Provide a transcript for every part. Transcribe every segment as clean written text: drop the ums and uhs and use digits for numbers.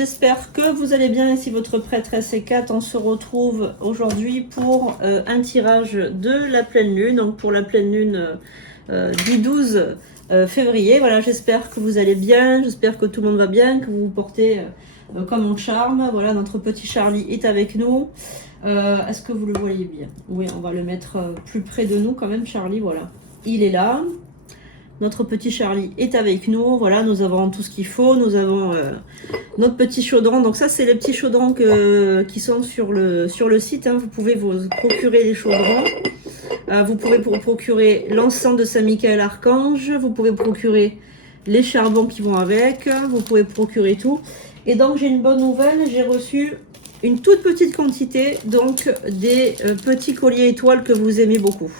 j'espère que vous allez bien. Ici votre prêtresse Kat, on se retrouve aujourd'hui pour un tirage de la pleine lune, donc pour la pleine lune du 12 février. Voilà, j'espère que vous allez bien, j'espère que tout le monde va bien, que vous vous portez comme on charme. Voilà, notre petit Charlie est avec nous. Est-ce que vous le voyez bien? Oui, on va le mettre plus près de nous quand même, Charlie, voilà. Il est là. Notre petit Charlie est avec nous. Voilà, nous avons tout ce qu'il faut. Nous avons notre petit chaudron. Donc ça, c'est les petits chaudrons qui sont sur le site. Hein. Vous pouvez vous procurer les chaudrons. Vous pouvez vous procurer l'encens de Saint-Michel Archange. Vous pouvez procurer les charbons qui vont avec. Vous pouvez procurer tout. Et donc, j'ai une bonne nouvelle. J'ai reçu une toute petite quantité donc des petits colliers étoiles que vous aimez beaucoup.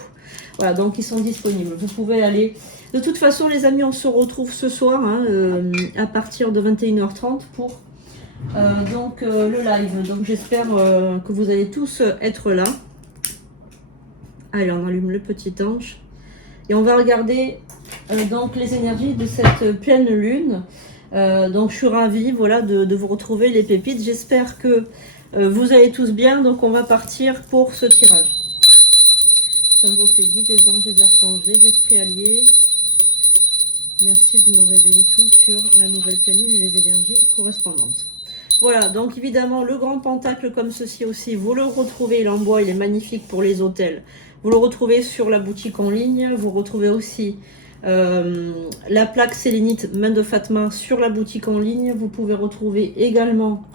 Voilà, donc ils sont disponibles. Vous pouvez aller... De toute façon, les amis, on se retrouve ce soir hein, à partir de 21h30 pour le live. Donc, j'espère que vous allez tous être là. Allez, on allume le petit ange. Et on va regarder donc les énergies de cette pleine lune. Donc, je suis ravie voilà, de vous retrouver, les pépites. J'espère que vous allez tous bien. Donc, on va partir pour ce tirage. J'invoque les guides, les anges, les archanges, les esprits alliés. Merci de me révéler tout sur la nouvelle pleine lune et les énergies correspondantes. Voilà, donc évidemment, le grand pentacle comme ceci aussi, vous le retrouvez, il est en bois, il est magnifique pour les hôtels. Vous le retrouvez sur la boutique en ligne. Vous retrouvez aussi la plaque sélénite Main de Fatma sur la boutique en ligne. Vous pouvez retrouver également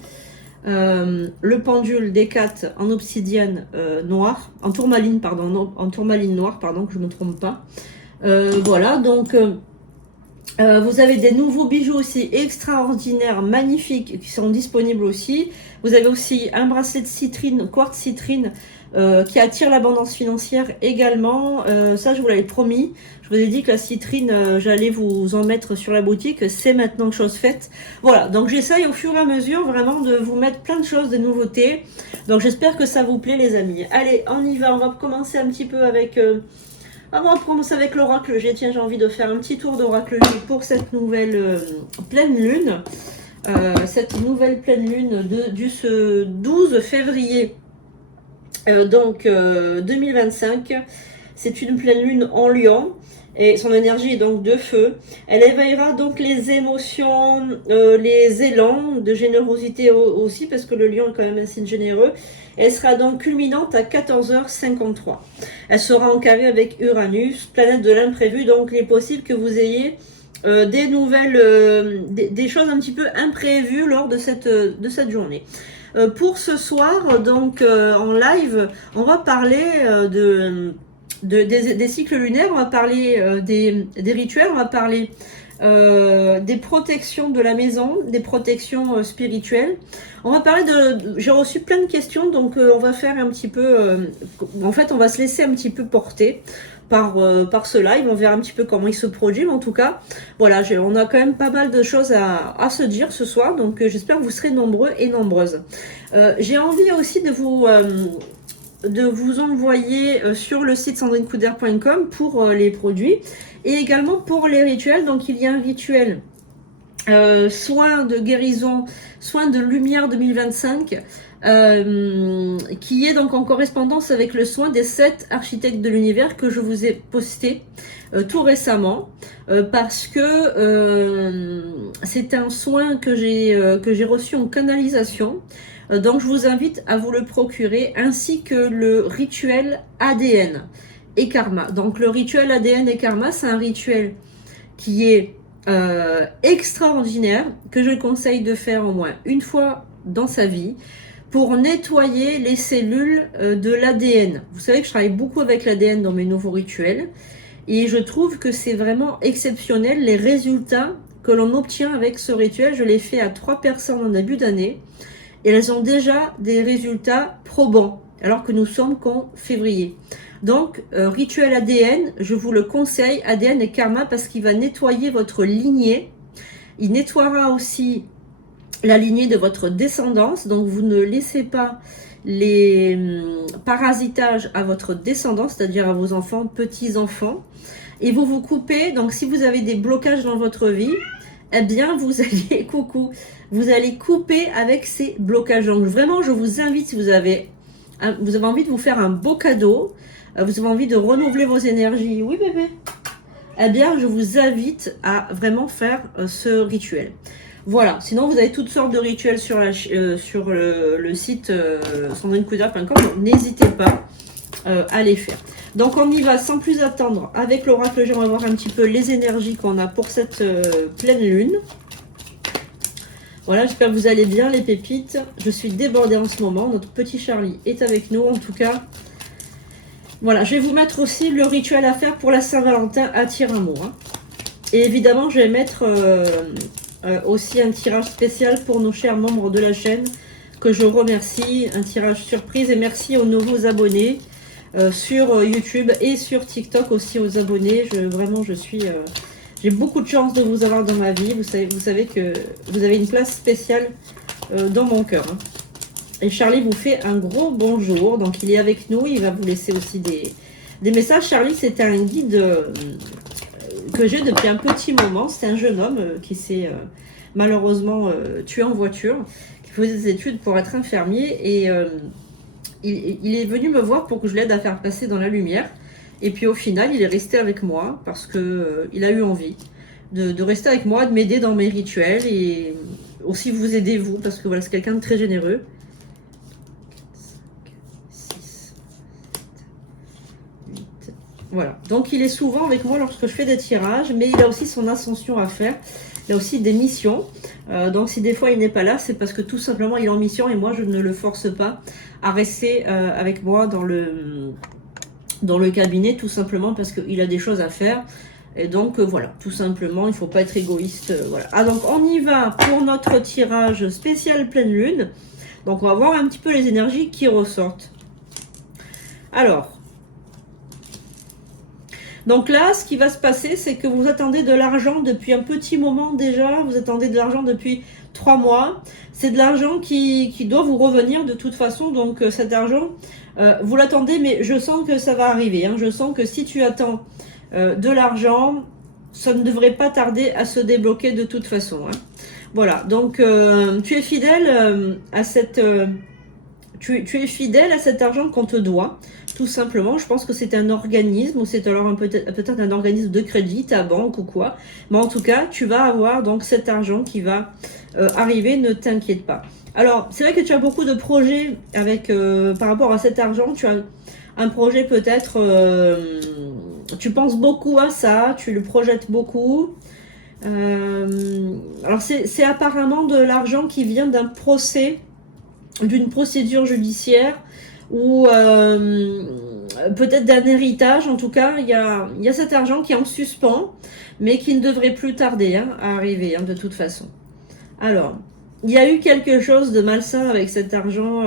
le pendule Décat en obsidienne noire, en tourmaline, pardon, en tourmaline noire, pardon, que je ne me trompe pas. Voilà, donc... vous avez des nouveaux bijoux aussi extraordinaires, magnifiques, qui sont disponibles aussi. Vous avez aussi un bracelet de citrine, quartz citrine, qui attire l'abondance financière également. Ça, je vous l'avais promis. Je vous ai dit que la citrine, j'allais vous en mettre sur la boutique. C'est maintenant chose faite. Voilà, donc j'essaye au fur et à mesure vraiment de vous mettre plein de choses, de nouveautés. Donc j'espère que ça vous plaît les amis. Allez, on y va. On va commencer un petit peu avec... on va commencer avec l'oracle G. Tiens, j'ai envie de faire un petit tour d'oracle G pour cette nouvelle pleine lune. Cette nouvelle pleine lune du 12 février 2025. C'est une pleine lune en lion. Et son énergie est donc de feu. Elle éveillera donc les émotions, les élans de générosité aussi, parce que le lion est quand même un signe généreux. Elle sera donc culminante à 14h53. Elle sera en carré avec Uranus, planète de l'imprévu. Donc il est possible que vous ayez des nouvelles, des choses un petit peu imprévues lors de cette journée. Pour ce soir, donc en live, on va parler des cycles lunaires, on va parler des rituels, on va parler des protections de la maison, des protections spirituelles. On va parler j'ai reçu plein de questions, donc on va faire un petit peu... en fait, on va se laisser un petit peu porter par ce live. On verra un petit peu comment il se produit, mais en tout cas, voilà, on a quand même pas mal de choses à se dire ce soir, donc j'espère que vous serez nombreux et nombreuses. J'ai envie aussi de vous envoyer sur le site sandrinecouder.com pour les produits et également pour les rituels. Donc il y a un rituel soin de guérison, soin de lumière 2025 qui est donc en correspondance avec le soin des 7 architectes de l'univers que je vous ai posté tout récemment parce que c'est un soin que j'ai reçu en canalisation. Donc je vous invite à vous le procurer, ainsi que le rituel ADN et Karma. Donc le rituel ADN et Karma, c'est un rituel qui est extraordinaire, que je conseille de faire au moins une fois dans sa vie, pour nettoyer les cellules de l'ADN. Vous savez que je travaille beaucoup avec l'ADN dans mes nouveaux rituels, et je trouve que c'est vraiment exceptionnel les résultats que l'on obtient avec ce rituel. Je l'ai fait à 3 personnes en début d'année, et elles ont déjà des résultats probants, alors que nous sommes qu'en février. Donc, rituel ADN, je vous le conseille, ADN et Karma, parce qu'il va nettoyer votre lignée. Il nettoiera aussi la lignée de votre descendance, donc vous ne laissez pas les parasitages à votre descendance, c'est-à-dire à vos enfants, petits-enfants. Et vous vous coupez, donc si vous avez des blocages dans votre vie, eh bien vous allez, coucou, vous allez couper avec ces blocages. Donc vraiment, je vous invite, si vous avez envie de vous faire un beau cadeau, vous avez envie de renouveler vos énergies, oui bébé, eh bien je vous invite à vraiment faire ce rituel. Voilà, sinon vous avez toutes sortes de rituels sur, le site sandrinecoudert.com, donc n'hésitez pas à les faire. Donc on y va sans plus attendre avec l'oracle. J'aimerais voir un petit peu les énergies qu'on a pour cette pleine lune. Voilà, j'espère que vous allez bien les pépites. Je suis débordée en ce moment, notre petit Charlie est avec nous en tout cas. Voilà, je vais vous mettre aussi le rituel à faire pour la Saint-Valentin à Tire-Amour. Hein. Et évidemment, je vais mettre aussi un tirage spécial pour nos chers membres de la chaîne que je remercie. Un tirage surprise et merci aux nouveaux abonnés sur YouTube et sur TikTok aussi aux abonnés. Vraiment, j'ai beaucoup de chance de vous avoir dans ma vie. Vous savez que vous avez une place spéciale dans mon cœur. Hein. Et Charlie vous fait un gros bonjour. Donc, il est avec nous. Il va vous laisser aussi des messages. Charlie, c'est un guide que j'ai depuis un petit moment. C'est un jeune homme qui s'est malheureusement tué en voiture, qui faisait des études pour être infirmier. Et il est venu me voir pour que je l'aide à faire passer dans la lumière. Et puis, au final, il est resté avec moi parce qu'il a eu envie de rester avec moi, de m'aider dans mes rituels et aussi vous aider, vous, parce que voilà, c'est quelqu'un de très généreux. Voilà, donc il est souvent avec moi lorsque je fais des tirages, mais il a aussi son ascension à faire, il a aussi des missions, donc si des fois il n'est pas là, c'est parce que tout simplement il est en mission et moi je ne le force pas à rester avec moi dans le cabinet, tout simplement parce qu'il a des choses à faire, et donc voilà, tout simplement, il ne faut pas être égoïste, voilà. Ah donc on y va pour notre tirage spécial pleine lune, donc on va voir un petit peu les énergies qui ressortent. Alors, donc là, ce qui va se passer, c'est que vous attendez de l'argent depuis un petit moment déjà. Vous attendez de l'argent depuis 3 mois. C'est de l'argent qui doit vous revenir de toute façon. Donc cet argent, vous l'attendez, mais je sens que ça va arriver. Hein. Je sens que si tu attends de l'argent, ça ne devrait pas tarder à se débloquer de toute façon. Hein. Voilà, donc tu es fidèle à cette... tu es fidèle à cet argent qu'on te doit, tout simplement. Je pense que c'est un organisme, ou c'est alors peut-être un organisme de crédit, ta banque ou quoi. Mais en tout cas, tu vas avoir donc cet argent qui va arriver, ne t'inquiète pas. Alors, c'est vrai que tu as beaucoup de projets avec, par rapport à cet argent. Tu as un projet peut-être, tu penses beaucoup à ça, tu le projettes beaucoup. Alors, c'est apparemment de l'argent qui vient d'un procès, d'une procédure judiciaire ou peut-être d'un héritage. En tout cas, il y a cet argent qui est en suspens, mais qui ne devrait plus tarder à arriver, de toute façon. Alors, il y a eu quelque chose de malsain avec cet argent.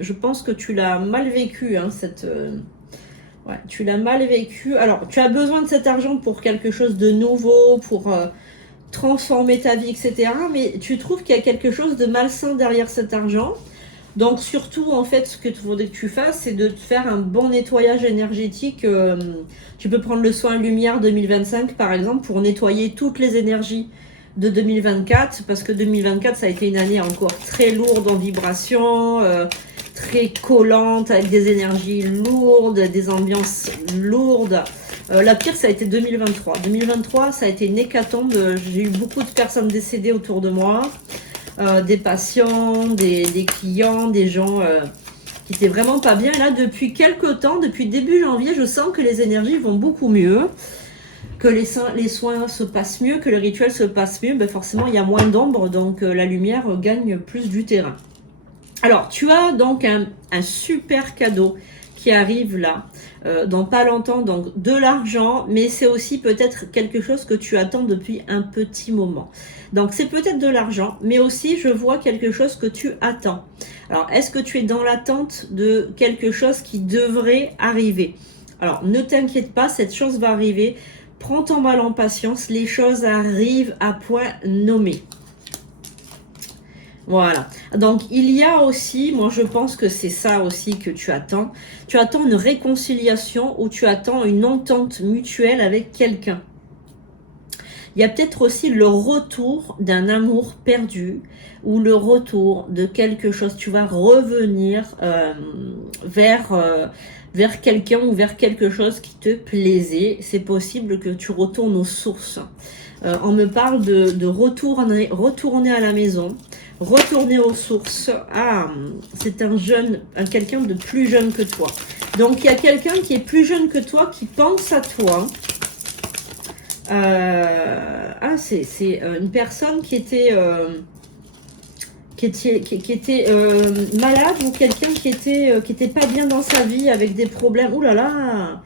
Je pense que tu l'as mal vécu, ouais, tu l'as mal vécu. Alors, tu as besoin de cet argent pour quelque chose de nouveau, pour transformer ta vie, etc. Mais tu trouves qu'il y a quelque chose de malsain derrière cet argent. Donc surtout, en fait, ce que tu voudrais que tu fasses, c'est de te faire un bon nettoyage énergétique. Tu peux prendre le soin Lumière 2025, par exemple, pour nettoyer toutes les énergies de 2024, parce que 2024, ça a été une année encore très lourde en vibration, très collante, avec des énergies lourdes, des ambiances lourdes. La pire, ça a été 2023. 2023, ça a été une hécatombe. J'ai eu beaucoup de personnes décédées autour de moi. Des patients, des clients, des gens qui étaient vraiment pas bien. Et là, depuis quelques temps, depuis début janvier, je sens que les énergies vont beaucoup mieux, que les soins se passent mieux, que le rituel se passe mieux. Ben forcément, il y a moins d'ombre, donc la lumière gagne plus du terrain. Alors, tu as donc un super cadeau qui arrive là, dans pas longtemps, donc de l'argent, mais c'est aussi peut-être quelque chose que tu attends depuis un petit moment. Donc c'est peut-être de l'argent, mais aussi je vois quelque chose que tu attends. Alors est-ce que tu es dans l'attente de quelque chose qui devrait arriver? Alors ne t'inquiète pas, cette chose va arriver. Prends ton mal en patience, les choses arrivent à point nommé. Voilà, donc il y a aussi, moi je pense que c'est ça aussi que tu attends. Tu attends une réconciliation ou tu attends une entente mutuelle avec quelqu'un. Il y a peut-être aussi le retour d'un amour perdu ou le retour de quelque chose. Tu vas revenir vers quelqu'un ou vers quelque chose qui te plaisait. C'est possible que tu retournes aux sources. On me parle de retourner à la maison, retourner aux sources. Ah, c'est un jeune, quelqu'un de plus jeune que toi. Donc, il y a quelqu'un qui est plus jeune que toi, qui pense à toi. C'est une personne qui était malade ou quelqu'un qui était pas bien dans sa vie avec des problèmes. Ouh là là,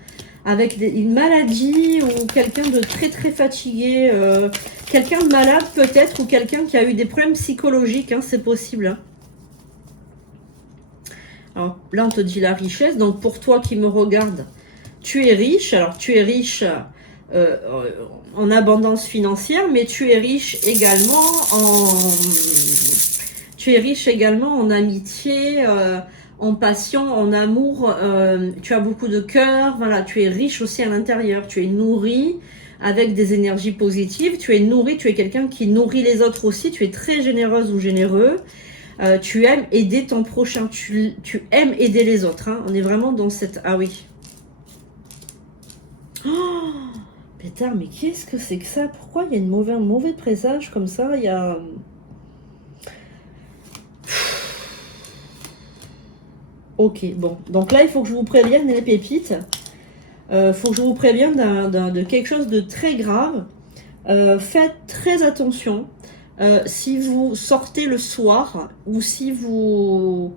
avec une maladie ou quelqu'un de très très fatigué, quelqu'un de malade peut-être ou quelqu'un qui a eu des problèmes psychologiques, hein, c'est possible. Hein. Alors là on te dit la richesse, donc pour toi qui me regarde, tu es riche. Alors tu es riche en abondance financière, mais tu es riche également en amitié, en passion, en amour. Tu as beaucoup de cœur. Voilà, tu es riche aussi à l'intérieur. Tu es nourri avec des énergies positives. Tu es nourri. Tu es quelqu'un qui nourrit les autres aussi. Tu es très généreuse ou généreux. Tu aimes aider ton prochain. Tu aimes aider les autres. Hein. On est vraiment dans cette... Ah oui. Oh, pétard, mais qu'est-ce que c'est que ça? Pourquoi il y a un mauvais présage comme ça? Il y a... Ok, bon. Donc là, il faut que je vous prévienne, les pépites. Faut que je vous prévienne de quelque chose de très grave. Faites très attention. Si vous sortez le soir ou si on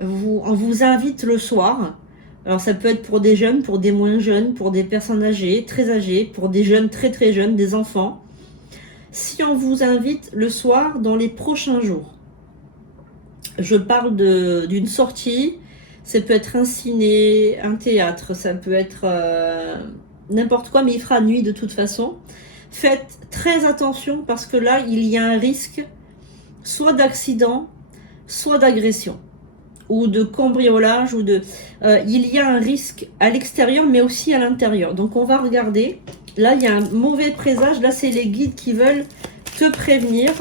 vous invite le soir. Alors ça peut être pour des jeunes, pour des moins jeunes, pour des personnes âgées, très âgées, pour des jeunes très très jeunes, des enfants. Si on vous invite le soir dans les prochains jours, je parle d'une sortie, ça peut être un ciné, un théâtre, ça peut être n'importe quoi, mais il fera nuit de toute façon. Faites très attention parce que là, il y a un risque soit d'accident, soit d'agression ou de cambriolage ou il y a un risque à l'extérieur mais aussi à l'intérieur. Donc on va regarder. Là, il y a un mauvais présage. Là, c'est les guides qui veulent te prévenir.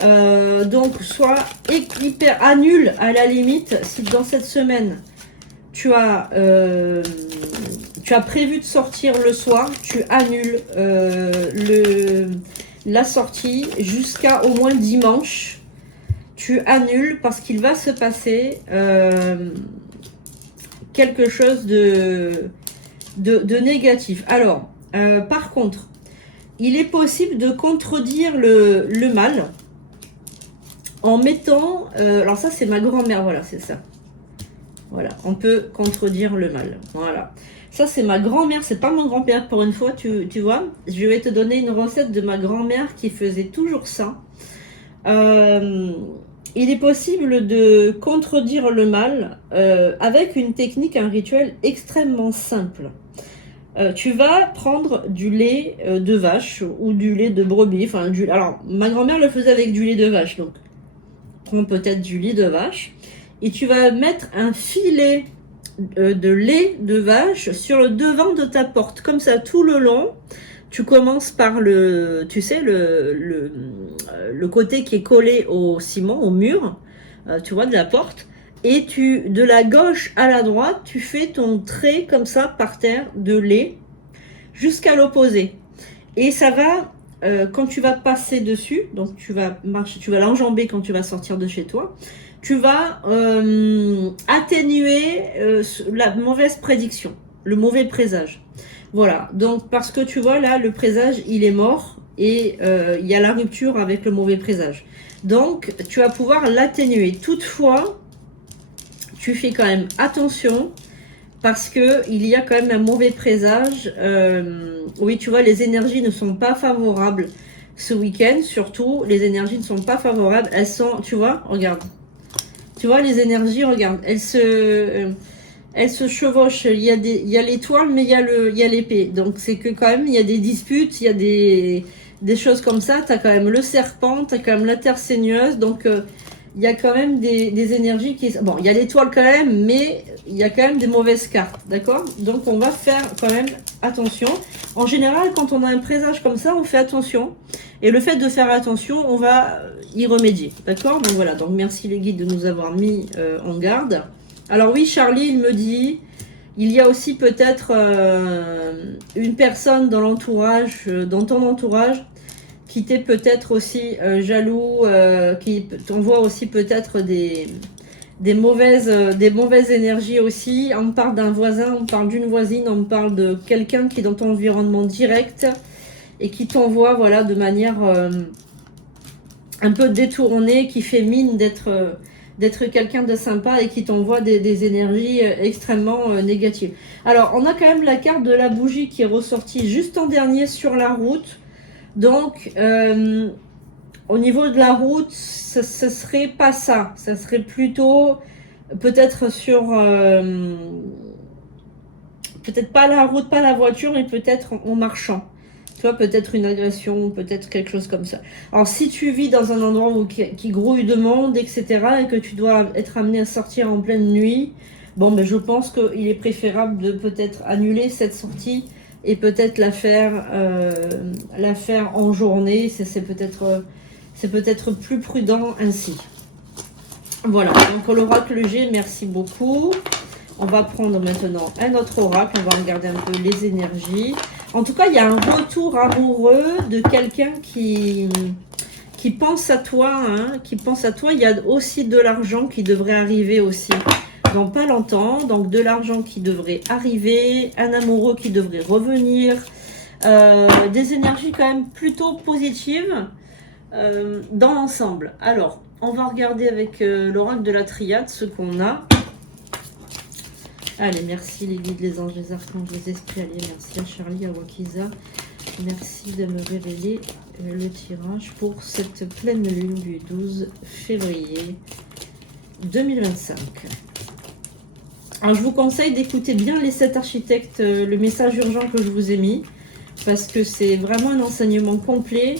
Donc soit annule à la limite si dans cette semaine tu as prévu de sortir le soir, tu annules la sortie jusqu'à au moins dimanche. Tu annules parce qu'il va se passer quelque chose de négatif. Alors, par contre, il est possible de contredire le mal en mettant... alors ça, c'est ma grand-mère, voilà, c'est ça. Voilà, on peut contredire le mal. Voilà. Ça, c'est ma grand-mère, c'est pas mon grand-père pour une fois, tu vois. Je vais te donner une recette de ma grand-mère qui faisait toujours ça. Il est possible de contredire le mal avec une technique, un rituel extrêmement simple. Tu vas prendre du lait de vache ou du lait de brebis. Enfin, alors, ma grand-mère le faisait avec du lait de vache. Donc, prends peut-être du lait de vache. Et tu vas mettre un filet de lait de vache sur le devant de ta porte. Comme ça, tout le long. Tu commences par le côté qui est collé au ciment, au mur, tu vois, de la porte. Et de la gauche à la droite, tu fais ton trait comme ça par terre de lait jusqu'à l'opposé. Et ça va, quand tu vas passer dessus, donc tu vas l'enjamber quand tu vas sortir de chez toi, tu vas atténuer la mauvaise prédiction, le mauvais présage. Voilà, donc parce que tu vois là, le présage, il est mort et il y a la rupture avec le mauvais présage. Donc, tu vas pouvoir l'atténuer. Toutefois, tu fais quand même attention parce que il y a quand même un mauvais présage. Oui, tu vois, les énergies ne sont pas favorables ce week-end. Surtout, les énergies ne sont pas favorables. Elles sont, tu vois, regarde. Tu vois, les énergies, regarde, elles se chevauchent. Il y a l'étoile, mais il y a l'épée. Donc, c'est que quand même, il y a des disputes, il y a des choses comme ça. Tu as quand même le serpent, tu as quand même la terre saigneuse. Donc, il y a quand même des énergies qui... Bon, il y a l'étoile quand même, mais il y a quand même des mauvaises cartes, d'accord? Donc, on va faire quand même attention. En général, quand on a un présage comme ça, on fait attention. Et le fait de faire attention, on va y remédier. D'accord? Donc voilà, donc merci les guides de nous avoir mis en garde. Alors oui, Charlie, il me dit, il y a aussi peut-être une personne dans l'entourage, dans ton entourage, qui t'est peut-être aussi jaloux, qui t'envoie aussi peut-être des mauvaises énergies aussi. On me parle d'un voisin, on me parle d'une voisine, on me parle de quelqu'un qui est dans ton environnement direct et qui t'envoie, voilà, de manière un peu détournée, qui fait mine d'être quelqu'un de sympa et qui t'envoie des énergies extrêmement négatives. Alors, on a quand même la carte de la bougie qui est ressortie juste en dernier sur la route. Donc, au niveau de la route, ce serait pas ça. Ça serait plutôt peut-être sur... peut-être pas la route, pas la voiture, mais peut-être en marchant. Tu vois, peut-être une agression, peut-être quelque chose comme ça. Alors, si tu vis dans un endroit où qui grouille de monde, etc., et que tu dois être amené à sortir en pleine nuit, bon, ben, je pense qu'il est préférable de peut-être annuler cette sortie et peut-être la faire en journée. C'est peut-être plus prudent ainsi. Voilà, donc l'oracle G, merci beaucoup. On va prendre maintenant un autre oracle, on va regarder un peu les énergies. En tout cas, il y a un retour amoureux de quelqu'un qui pense à toi, hein, qui pense à toi. Il y a aussi de l'argent qui devrait arriver aussi dans pas longtemps. Donc de l'argent qui devrait arriver, un amoureux qui devrait revenir. Des énergies quand même plutôt positives dans l'ensemble. Alors, on va regarder avec l'oracle de la triade ce qu'on a. Allez, merci les guides, les anges, les archanges, les esprits alliés. Merci à Charlie, à Wakiza. Merci de me révéler le tirage pour cette pleine lune du 12 février 2025. Alors, je vous conseille d'écouter bien les 7 architectes, le message urgent que je vous ai mis, parce que c'est vraiment un enseignement complet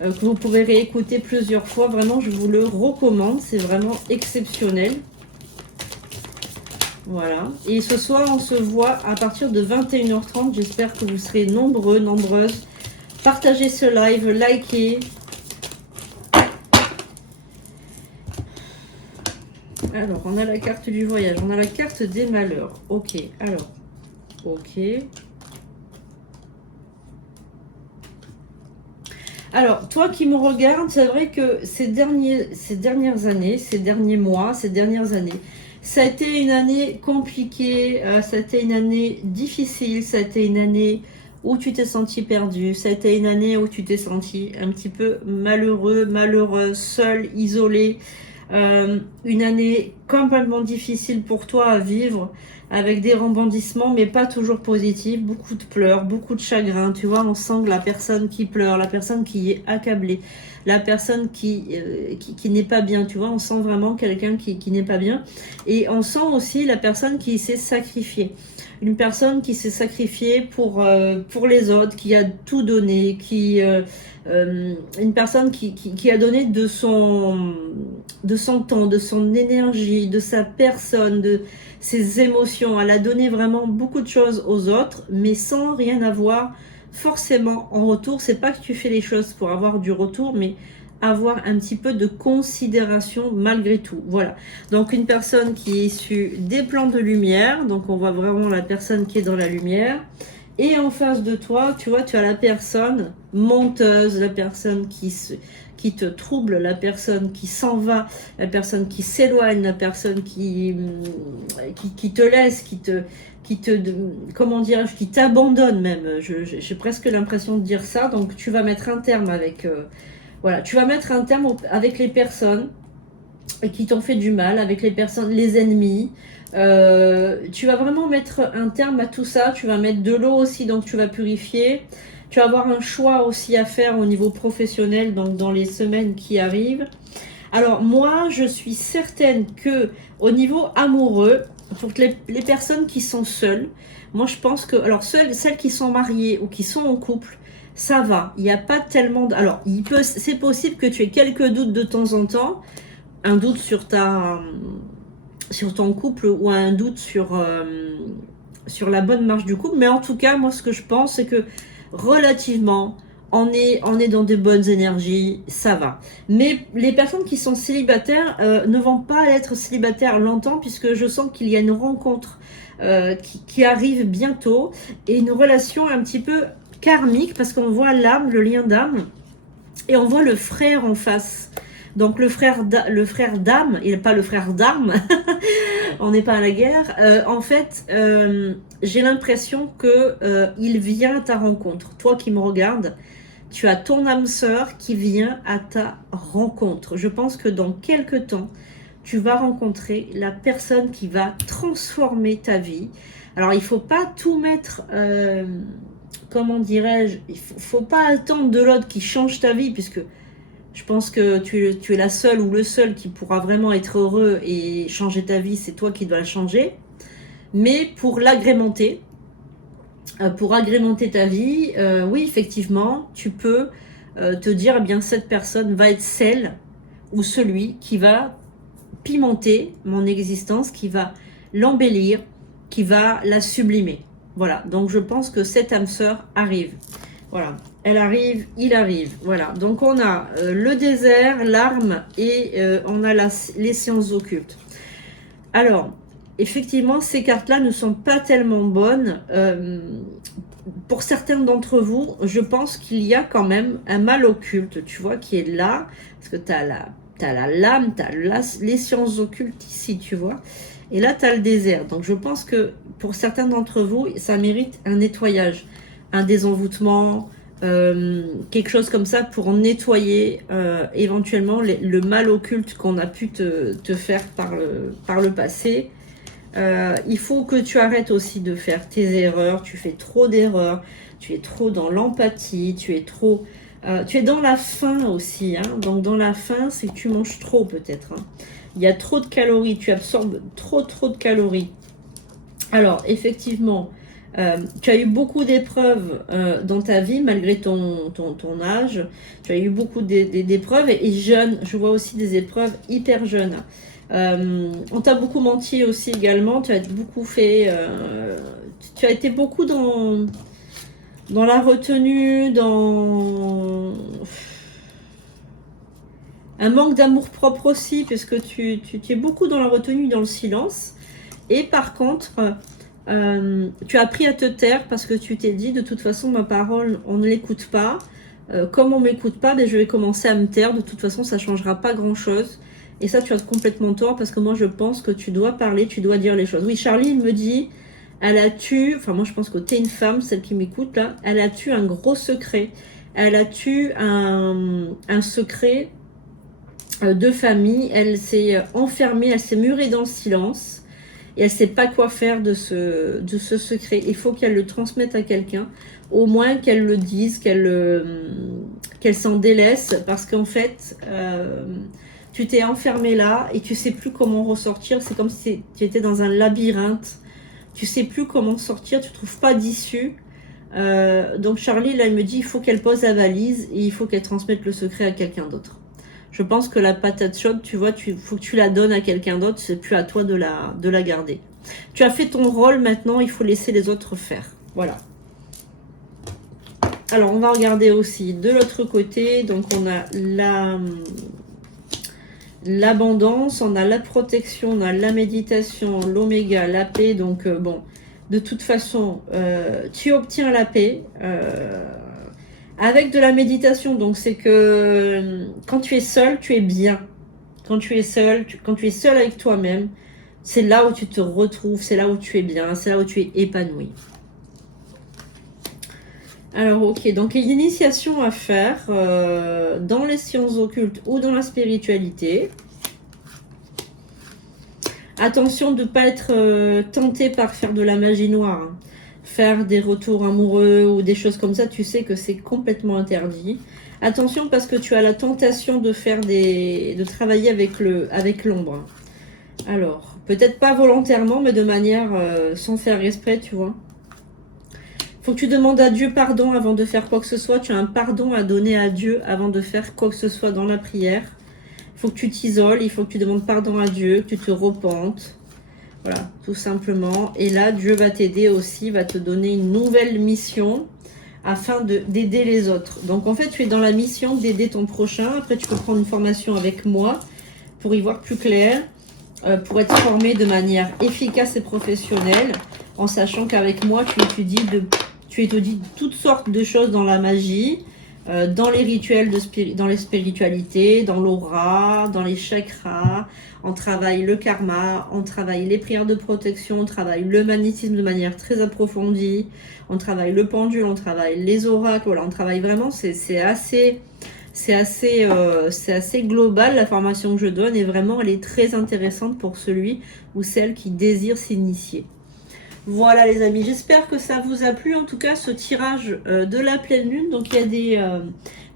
que vous pouvez réécouter plusieurs fois. Vraiment, je vous le recommande. C'est vraiment exceptionnel. Voilà. Et ce soir, on se voit à partir de 21h30. J'espère que vous serez nombreux, nombreuses. Partagez ce live, likez. Alors, on a la carte du voyage. On a la carte des malheurs. Ok, alors. Ok. Alors, toi qui me regardes, c'est vrai que ces dernières années, ces derniers mois, ces dernières années, ça a été une année compliquée, ça a été une année difficile, ça a été une année où tu t'es senti perdu, ça a été une année où tu t'es senti un petit peu malheureux, malheureuse, seul, isolé. Une année complètement difficile pour toi à vivre, avec des rebondissements, mais pas toujours positifs, beaucoup de pleurs, beaucoup de chagrin. Tu vois, on sent que la personne qui pleure, la personne qui est accablée, la personne qui n'est pas bien, tu vois, on sent vraiment quelqu'un qui n'est pas bien. Et on sent aussi la personne qui s'est sacrifiée. Une personne qui s'est sacrifiée pour les autres, qui a tout donné, une personne qui a donné de son temps, de son énergie, de sa personne, de ses émotions. Elle a donné vraiment beaucoup de choses aux autres, mais sans rien avoir forcément en retour. C'est pas que tu fais les choses pour avoir du retour, mais avoir un petit peu de considération malgré tout. Voilà. Donc une personne qui est issue des plans de lumière. Donc on voit vraiment la personne qui est dans la lumière. Et en face de toi, tu vois, tu as la personne menteuse, la personne qui te trouble, la personne qui s'en va, la personne qui s'éloigne, la personne qui te laisse, comment dirais-je, qui t'abandonne même. J'ai presque l'impression de dire ça. Donc tu vas mettre un terme avec, voilà, tu vas mettre un terme avec les personnes qui t'ont fait du mal, avec les personnes, les ennemis. Tu vas vraiment mettre un terme à tout ça. Tu vas mettre de l'eau aussi, donc tu vas purifier. Tu vas avoir un choix aussi à faire au niveau professionnel, donc dans les semaines qui arrivent. Alors moi, je suis certaine que au niveau amoureux, pour les personnes qui sont seules, moi je pense que, alors celles qui sont mariées ou qui sont en couple, ça va. Il n'y a pas tellement alors c'est possible que tu aies quelques doutes de temps en temps, un doute sur ton couple ou un doute sur sur la bonne marche du couple. Mais en tout cas, moi, ce que je pense, c'est que relativement, on est dans de bonnes énergies, ça va. Mais les personnes qui sont célibataires ne vont pas être célibataires longtemps, puisque je sens qu'il y a une rencontre qui arrive bientôt, et une relation un petit peu karmique, parce qu'on voit l'âme, le lien d'âme, et on voit le frère en face. Donc le frère d'âme, il n'est pas le frère d'armes, on n'est pas à la guerre. En fait, j'ai l'impression que il vient à ta rencontre. Toi qui me regardes, tu as ton âme sœur qui vient à ta rencontre. Je pense que dans quelques temps, tu vas rencontrer la personne qui va transformer ta vie. Alors, il ne faut pas tout mettre, comment dirais-je, il ne faut pas attendre de l'autre qui change ta vie, puisque je pense que tu es la seule ou le seul qui pourra vraiment être heureux et changer ta vie, c'est toi qui dois la changer. Mais pour l'agrémenter, ta vie, oui, effectivement, tu peux te dire, eh bien, cette personne va être celle ou celui qui va pimenter mon existence, qui va l'embellir, qui va la sublimer. Voilà, donc je pense que cette âme sœur arrive. Voilà, elle arrive, il arrive. Voilà, donc on a le désert, l'arme et on a les sciences occultes. Alors, effectivement, ces cartes-là ne sont pas tellement bonnes. Pour certains d'entre vous, je pense qu'il y a quand même un mal occulte, tu vois, qui est là. Parce que tu as la lame, tu as les sciences occultes ici, tu vois. Et là, tu as le désert. Donc, je pense que pour certains d'entre vous, ça mérite un nettoyage, un désenvoûtement, quelque chose comme ça pour nettoyer éventuellement le mal occulte qu'on a pu te faire par le passé. Il faut que tu arrêtes aussi de faire tes erreurs. Tu fais trop d'erreurs. Tu es trop dans l'empathie. Tu es dans la faim aussi. Hein. Donc, dans la faim, c'est que tu manges trop peut-être. Hein. Il y a trop de calories. Tu absorbes trop de calories. Alors, effectivement, tu as eu beaucoup d'épreuves dans ta vie, malgré ton âge. Tu as eu beaucoup d'épreuves et jeune. Je vois aussi des épreuves hyper jeunes. On t'a beaucoup menti aussi également. Tu as beaucoup fait... tu as été beaucoup dans la retenue, dans... un manque d'amour propre aussi, puisque tu es beaucoup dans la retenue, dans le silence. Et par contre... tu as appris à te taire parce que tu t'es dit de toute façon ma parole on ne l'écoute pas, comme on ne m'écoute pas, ben, je vais commencer à me taire, de toute façon ça ne changera pas grand chose. Et ça tu as complètement tort, parce que moi je pense que tu dois parler, tu dois dire les choses. Oui, Charlie me dit, elle a tué, enfin moi je pense que tu es une femme, celle qui m'écoute là, elle a tué un gros secret, elle a tué un secret de famille, elle s'est enfermée, elle s'est murée dans le silence. Et elle ne sait pas quoi faire de ce secret. Il faut qu'elle le transmette à quelqu'un. Au moins qu'elle le dise, qu'elle s'en délaisse. Parce qu'en fait, tu t'es enfermé là et tu ne sais plus comment ressortir. C'est comme si tu étais dans un labyrinthe. Tu ne sais plus comment sortir, tu ne trouves pas d'issue. Donc Charlie, là, il me dit, il faut qu'elle pose la valise et il faut qu'elle transmette le secret à quelqu'un d'autre. Je pense que la patate chaude, tu vois, faut que tu la donnes à quelqu'un d'autre. C'est plus à toi de la garder. Tu as fait ton rôle, maintenant, il faut laisser les autres faire. Voilà. Alors, on va regarder aussi de l'autre côté. Donc, on a l'abondance, on a la protection, on a la méditation, l'oméga, la paix. Donc, bon, de toute façon, tu obtiens la paix. Avec de la méditation, donc c'est que quand tu es seul, tu es bien. Quand tu es seul, avec toi-même, c'est là où tu te retrouves, c'est là où tu es bien, c'est là où tu es épanoui. Alors, ok, donc il y a une initiation à faire dans les sciences occultes ou dans la spiritualité. Attention de ne pas être tenté par faire de la magie noire. Hein. Faire des retours amoureux ou des choses comme ça, tu sais que c'est complètement interdit. Attention parce que tu as la tentation de faire de travailler avec l'ombre. Alors, peut-être pas volontairement, mais de manière sans faire exprès, tu vois. Faut que tu demandes à Dieu pardon avant de faire quoi que ce soit. Tu as un pardon à donner à Dieu avant de faire quoi que ce soit dans la prière. Il faut que tu t'isoles, il faut que tu demandes pardon à Dieu, que tu te repentes. Voilà, tout simplement. Et là, Dieu va t'aider aussi, va te donner une nouvelle mission afin d'aider les autres. Donc en fait, tu es dans la mission d'aider ton prochain. Après, tu peux prendre une formation avec moi pour y voir plus clair, pour être formé de manière efficace et professionnelle, en sachant qu'avec moi, tu étudies toutes sortes de choses dans la magie, dans les rituels, dans les spiritualités, dans l'aura, dans les chakras. On travaille le karma, on travaille les prières de protection, on travaille le magnétisme de manière très approfondie, on travaille le pendule, on travaille les oracles. Voilà, on travaille vraiment, c'est assez global la formation que je donne, et vraiment elle est très intéressante pour celui ou celle qui désire s'initier. Voilà les amis, j'espère que ça vous a plu, en tout cas ce tirage de la pleine lune. Donc il y a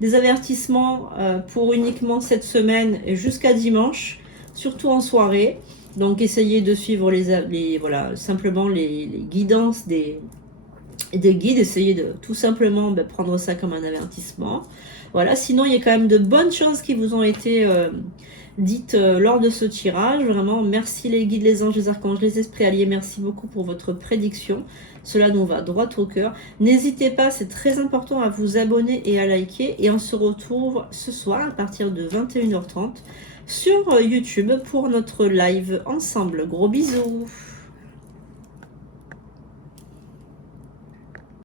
des avertissements pour uniquement cette semaine et jusqu'à dimanche, surtout en soirée. Donc essayez de suivre voilà, simplement les guidances des guides, essayez de tout simplement prendre ça comme un avertissement. Voilà, sinon il y a quand même de bonnes choses qui vous ont été dites lors de ce tirage. Vraiment, merci les guides, les anges, les archanges, les esprits alliés. Merci beaucoup pour votre prédiction. Cela nous va droit au cœur. N'hésitez pas, c'est très important, à vous abonner et à liker. Et on se retrouve ce soir à partir de 21h30 sur YouTube pour notre live ensemble. Gros bisous!